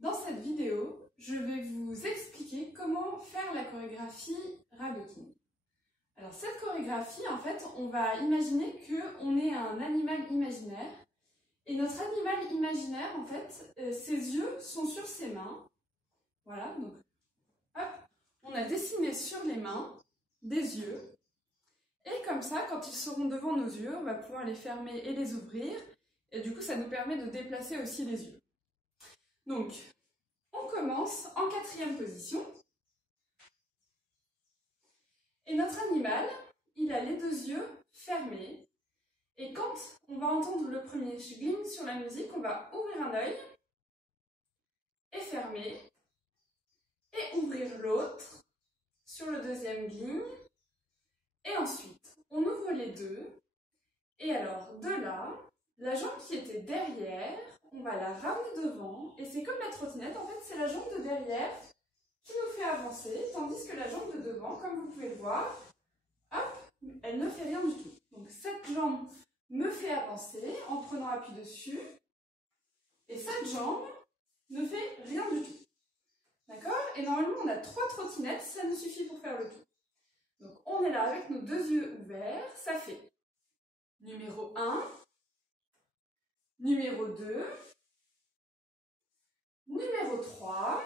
Dans cette vidéo, je vais vous expliquer comment faire la chorégraphie Rabekin. Alors cette chorégraphie, en fait, on va imaginer qu'on est un animal imaginaire. Et notre animal imaginaire, en fait, ses yeux sont sur ses mains. Voilà, donc hop, on a dessiné sur les mains des yeux. Et comme ça, quand ils seront devant nos yeux, on va pouvoir les fermer et les ouvrir. Et du coup, ça nous permet de déplacer aussi les yeux. Donc, on commence en 4e position. Et notre animal, il a les deux yeux fermés. Et quand on va entendre le premier gling sur la musique, on va ouvrir un œil et fermer. Et ouvrir l'autre sur le deuxième gling. Et ensuite, on ouvre les deux. Et alors, de là, la jambe qui était derrière, on va la ramener devant. Et c'est comme la trottinette, en fait, c'est la jambe de derrière qui nous fait avancer, tandis que la jambe de devant, comme vous pouvez le voir, hop, elle ne fait rien du tout. Donc cette jambe me fait avancer en prenant appui dessus, et cette jambe ne fait rien du tout. D'accord? Et normalement, on a 3 trottinettes, ça nous suffit pour faire le tout. Donc on est là avec nos deux yeux ouverts, ça fait numéro 1, numéro 2, numéro 3,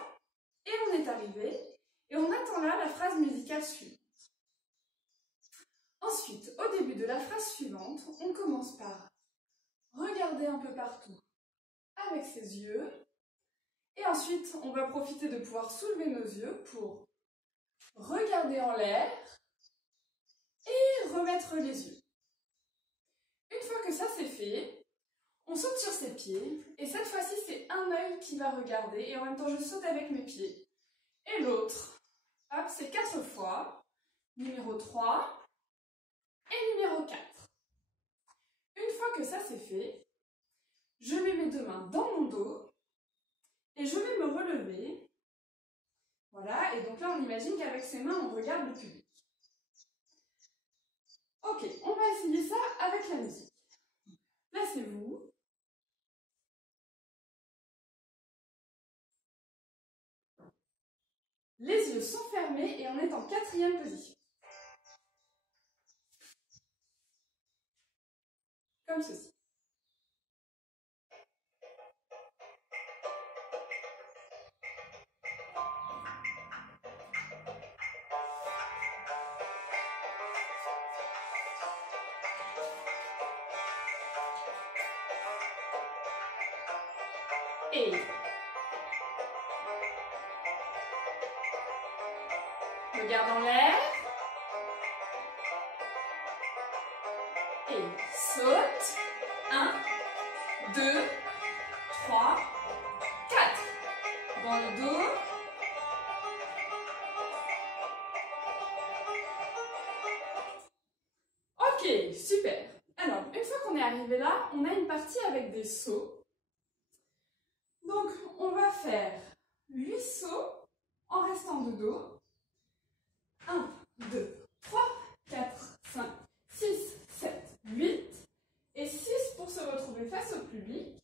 et on est arrivé, et on attend là la phrase musicale suivante. Ensuite, au début de la phrase suivante, on commence par regarder un peu partout avec ses yeux, et ensuite on va profiter de pouvoir soulever nos yeux pour regarder en l'air et remettre les yeux. Une fois que ça c'est fait, on saute sur ses pieds, et cette fois-ci c'est un œil qui va regarder, et en même temps je saute avec mes pieds. Et l'autre, hop, c'est 4 fois, numéro 3 et numéro 4. Une fois que ça c'est fait, je mets mes deux mains dans mon dos, et je vais me relever. Voilà, et donc là on imagine qu'avec ses mains on regarde le public. Ok, on va essayer ça avec la musique. Placez-vous. Les yeux sont fermés et on est en 4e position. Comme ceci. Et regarde en l'air. Et saute. 1, 2, 3, 4. Dans le dos. Ok, super. Alors, une fois qu'on est arrivé là, on a une partie avec des sauts. Donc, on va faire 8 sauts en restant de dos. 1, 2, 3, 4, 5, 6, 7, 8. Et 6 pour se retrouver face au public.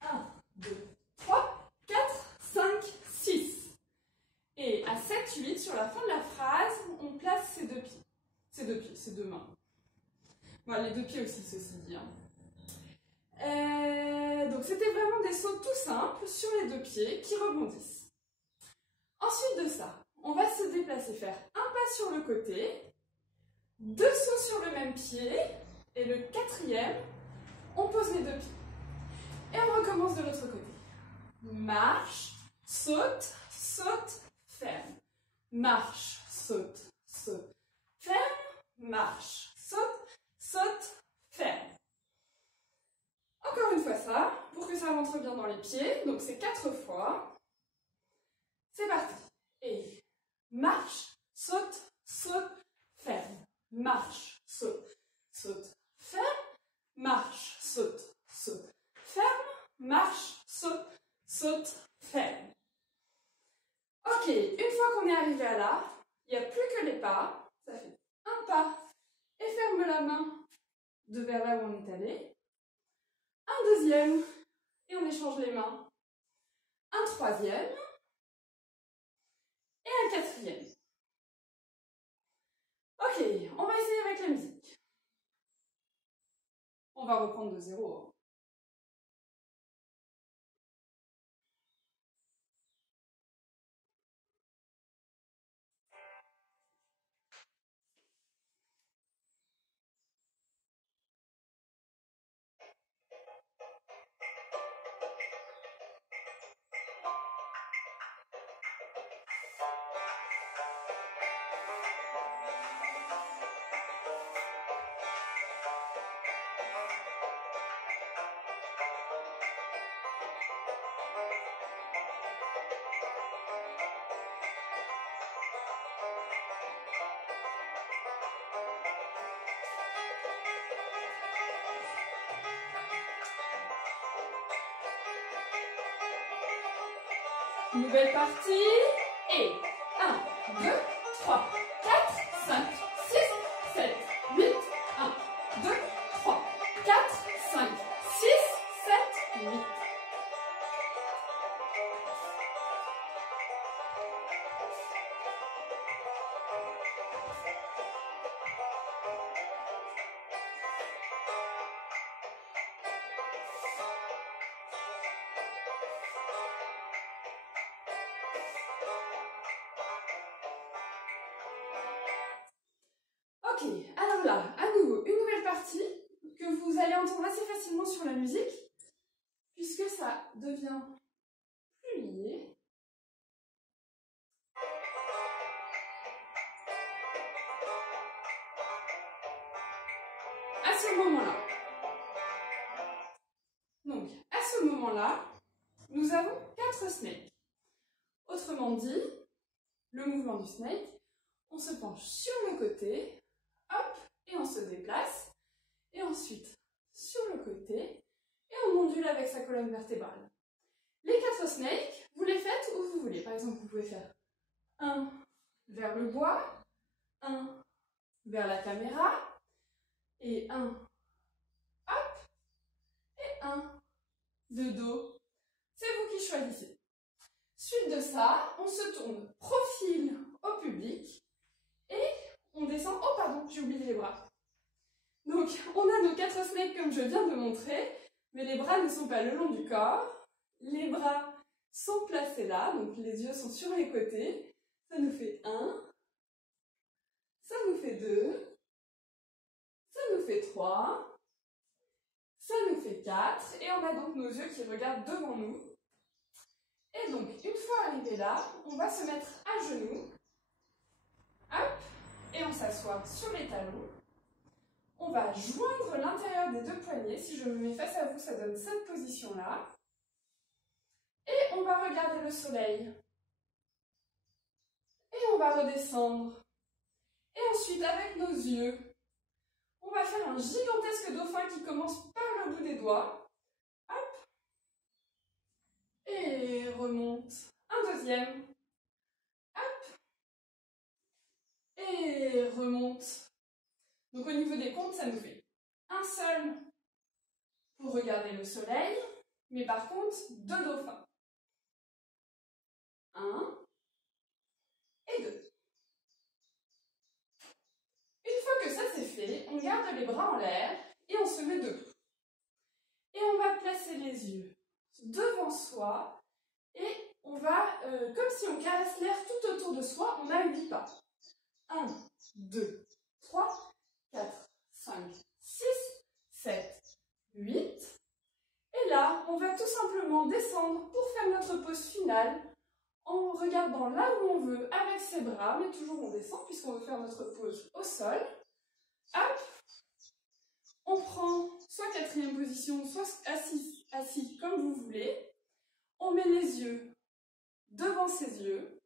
1, 2, 3, 4, 5, 6. Et à 7, 8, sur la fin de la phrase, on place ses deux pieds. Ses deux mains. Bon, les deux pieds aussi, ceci dit. Donc c'était vraiment des sauts tout simples sur les deux pieds qui rebondissent. Ensuite de ça, on va se déplacer, faire un pas sur le côté, 2 sauts sur le même pied, et le 4e, on pose les deux pieds. Et on recommence de l'autre côté. Marche, saute, saute, ferme. Marche, saute, saute, ferme. Marche, saute, saute, ferme. Encore une fois ça, pour que ça rentre bien dans les pieds. Donc c'est 4 fois. C'est parti. Et marche, saute, saute, ferme. Marche, saute, saute, ferme. Marche, saute, saute, ferme. Marche, saute, saute, ferme. Ok, une fois qu'on est arrivé à là, il n'y a plus que les pas. Ça fait un pas et ferme la main de vers là où on est allé. Un deuxième, et on échange les mains. un troisième et un quatrième. Ok, on va essayer avec la musique. On va reprendre de zéro. Nouvelle partie, et 1, 2, 3, 4, 5, 6, 7, 8, 1, 2, 3, 4, 5, 6, 7, 8. Ok, alors là, à nouveau, une nouvelle partie que vous allez entendre assez facilement sur la musique, puisque ça devient plus lié. À ce moment-là. Donc, à ce moment-là, nous avons 4 snakes. Autrement dit, le mouvement du snake, on se penche sur le côté, hop, et on se déplace, et ensuite sur le côté, et on ondule avec sa colonne vertébrale. Les 4 snakes, vous les faites où vous voulez. Par exemple, vous pouvez faire un vers le bois, un vers la caméra, et un hop, et un de dos. C'est vous qui choisissez. Suite de ça, on se tourne profil au public et on descend. Oh pardon, j'ai oublié les bras. Donc on a nos 4 snakes comme je viens de montrer, mais les bras ne sont pas le long du corps. Les bras sont placés là, donc les yeux sont sur les côtés. Ça nous fait 1, ça nous fait 2, ça nous fait 3, ça nous fait 4, et on a donc nos yeux qui regardent devant nous. Et donc, une fois arrivé là, on va se mettre à genoux, hop, et on s'assoit sur les talons. On va joindre l'intérieur des 2 poignets. Si je me mets face à vous, ça donne cette position-là. Et on va regarder le soleil. Et on va redescendre. Et ensuite, avec nos yeux, on va faire un gigantesque dauphin qui commence par le bout des doigts. Hop. Et remonte. Un deuxième. Hop. Et remonte. Donc au niveau des comptes, ça nous fait un seul pour regarder le soleil, mais par contre, 2 dauphins. 1 et 2. Une fois que ça c'est fait, on garde les bras en l'air et on se met debout. Et on va placer les yeux devant soi et on va, comme si on caresse l'air tout autour de soi, on a 8 pas. 1, 2, 3, 4, 5, 6, 7, 8. Et là, on va tout simplement descendre pour faire notre pose finale en regardant là où on veut avec ses bras, mais toujours on descend puisqu'on veut faire notre pose au sol. Hop, on prend soit 4e position, soit assis comme vous voulez. On met les yeux devant ses yeux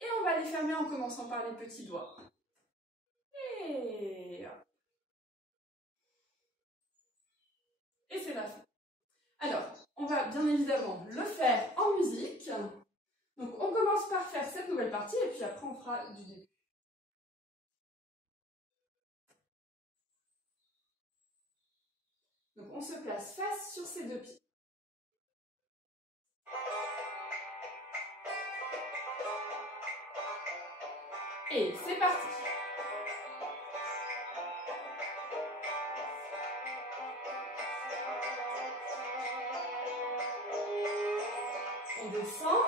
et on va les fermer en commençant par les petits doigts. Et hop. Et c'est la fin. Alors, on va bien évidemment le faire en musique. Donc on commence par faire cette nouvelle partie et puis après on fera du début. Donc on se place face sur ses 2 pieds. Et c'est parti. On descend.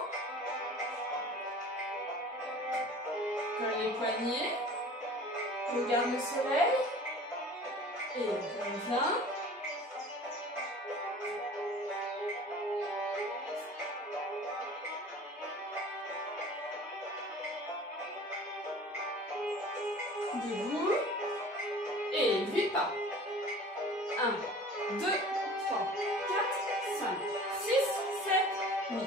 Colle les poignets. Regarde le soleil. Et on revient. Debout. Et 8 pas. 1, 2, 3, 4, 5, 6, 7, 8.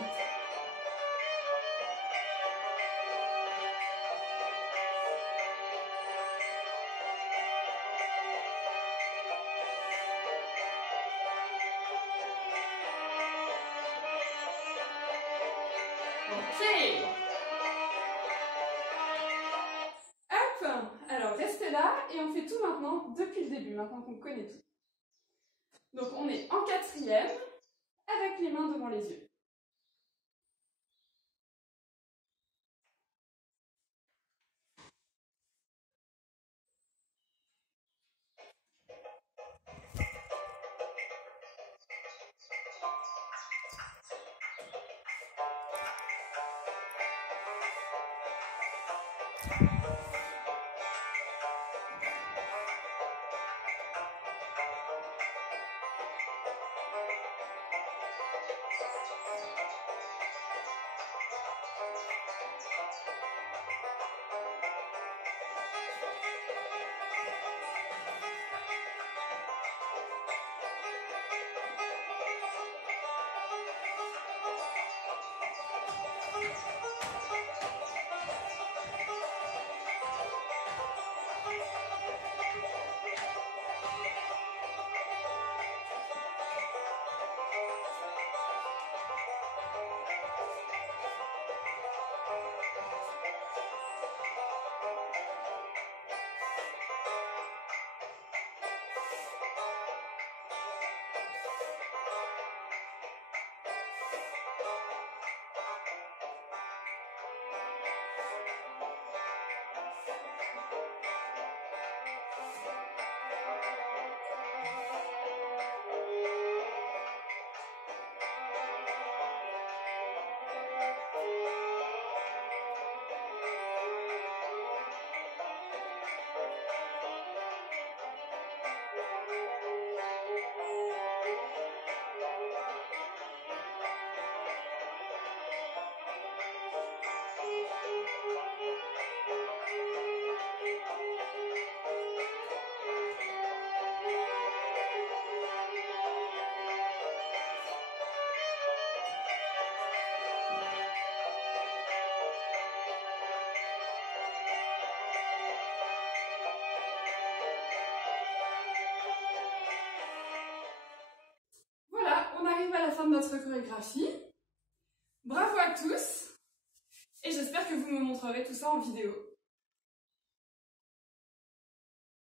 Ok. Hop. Alors restez là et on fait tout maintenant depuis le début, maintenant qu'on connaît tout. Donc on est en 4e avec les mains devant les yeux. On arrive à la fin de notre chorégraphie. Bravo à tous et j'espère que vous me montrerez tout ça en vidéo.